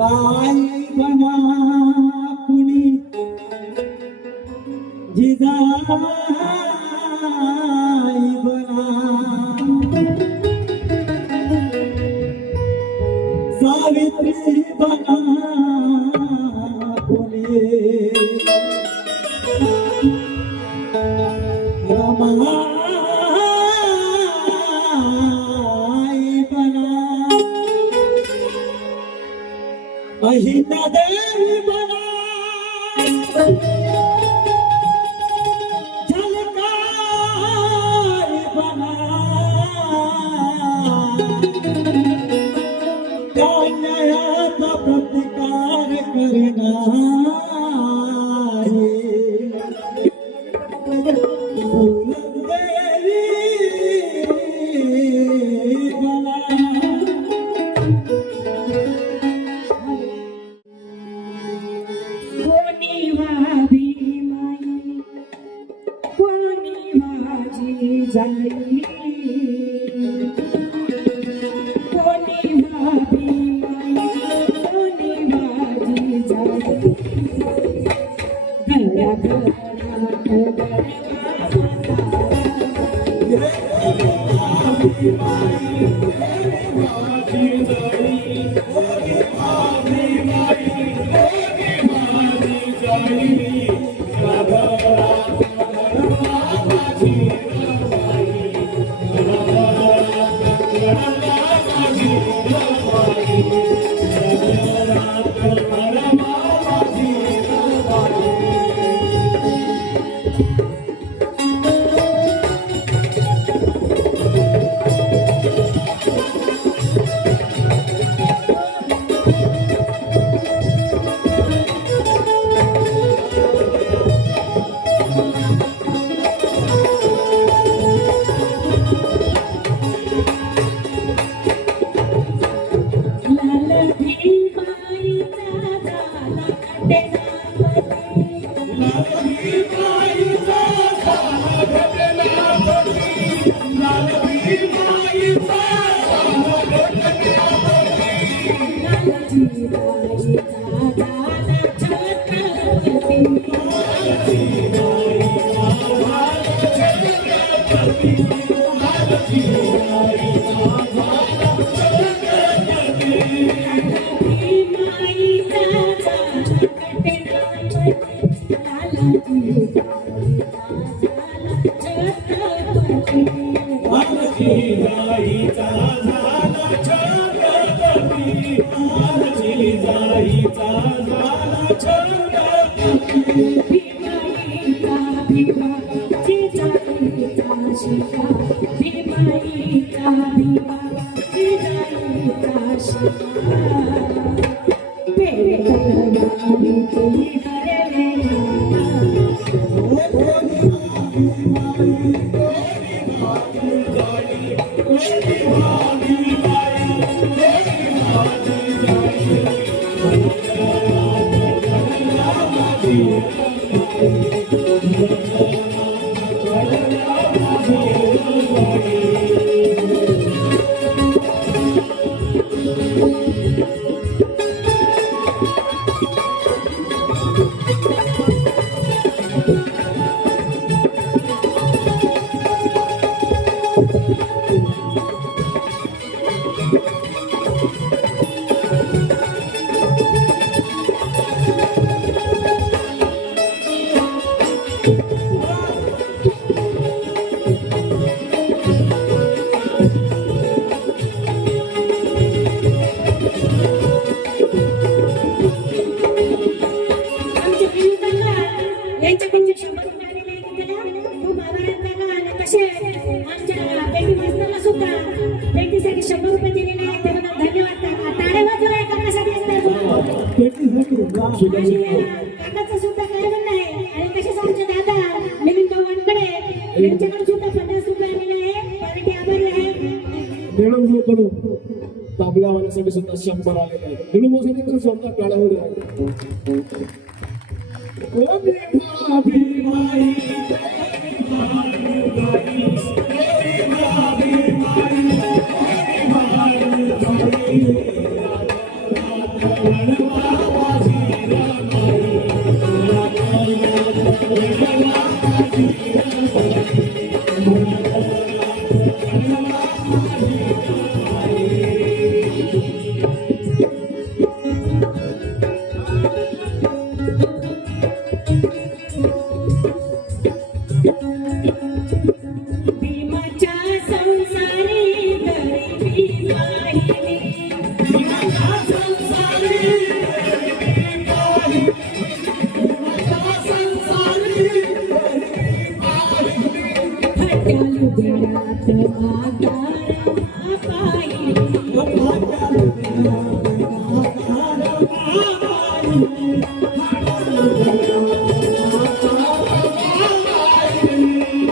बाई बना कुणी जिजाई बना सावित्री बना कुणी रमाई बना अहिल्या देवी बना झलकारी बना अन्यायाचा प्रतिकार करणारी फुलदेवी बना जाई कोणी भाभी माई कोणी माझी जाई घरा घरात आमच्या पिढीला यांच्याकडून 100 रुपये आलेले आहेत त्याला खूप आभार त्याला आणि तसे आमच्या बेटी मास्तरला सुद्धा बेटीसाठी 100 रुपये दिलेले आहेत त्यांना धन्यवाद टाळ्या वाजवा या काकासाठी असतात पेटीसाठी वा. आणि काकाचं सुद्धा काय म्हणणं आहे आणि तसेच आमचे दादा मिलिंद वानकडे यांच्याकडून सुद्धा 50 रुपये आलेले आहे पार्टी आभारी आहे कडू ताबल्यावाल्यासाठी सुद्धा 100 आलेले आहेत निळूसाठी तर स्वतः काळावर आहे भीमाच्या संसारी गरिबी पाहिली हट्ट्या लुगड्यात म्हातारा पाहिली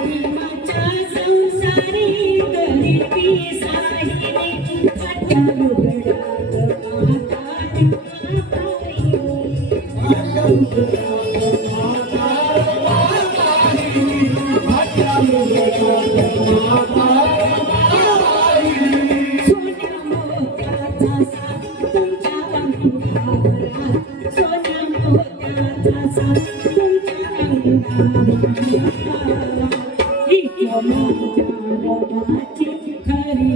भीमाच्या संसारी गरिबी साहिली हट्ट्या लुगड्यात म्हातारा पाहिली सोन्या मोत्याचा साथ तुमच्या अंगावरा सोन्या मोत्याचा साथ तुमच्या अंगावरा ही माझ्या रवाची खरी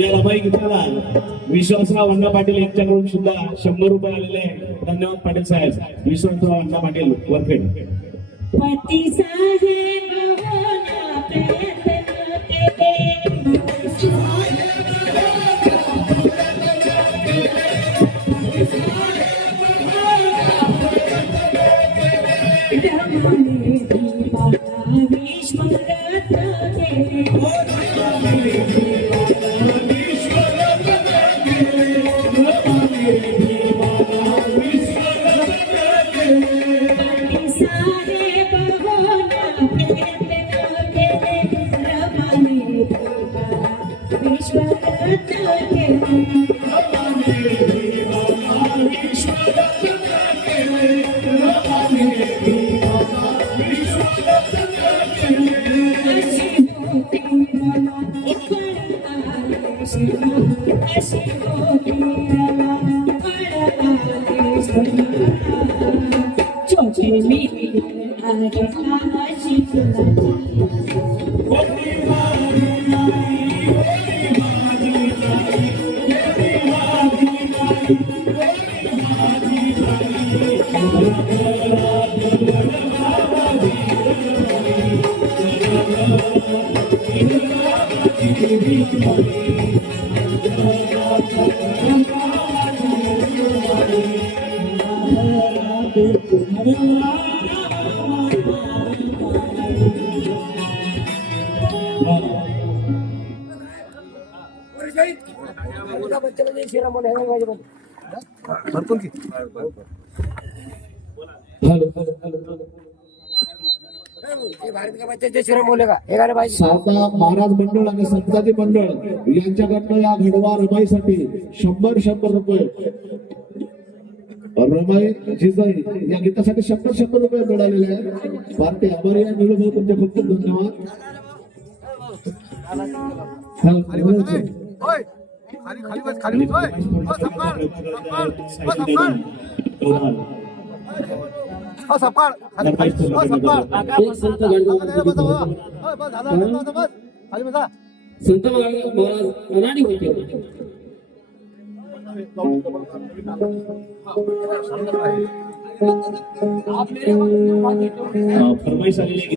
या रमाई गीताला विश्वासराव अण्णा पाटील यांच्याकडून सुद्धा 100 रुपये आलेले आहे धन्यवाद पाटील साहेब विश्वासराव अण्णा पाटील वरखेड पती साहेब होना प्रयत्न केले रमाने दीवाना विश्वरत्न केले पती साहेब होना प्रयत्न केले रमाने दीवाना विश्वरत्न केले अशी होती मला फळ आले शिवा अशी होती मला फळ आले शिवा छोटे मी आहे आशी फुलाची Thank you. साता महाराज मंडळ आणि संताजी मंडळ यांच्याकडनं या घडवा रमाईसाठी 100 रुपये रमाई जिजाई या गीतासाठी 100 रुपये मिळालेले आहेत. फार ते आभारी आहे निळू तुमचे खूप खूप धन्यवाद. संत महाराज अनाडी होते. फरमाईश आलेली आहे.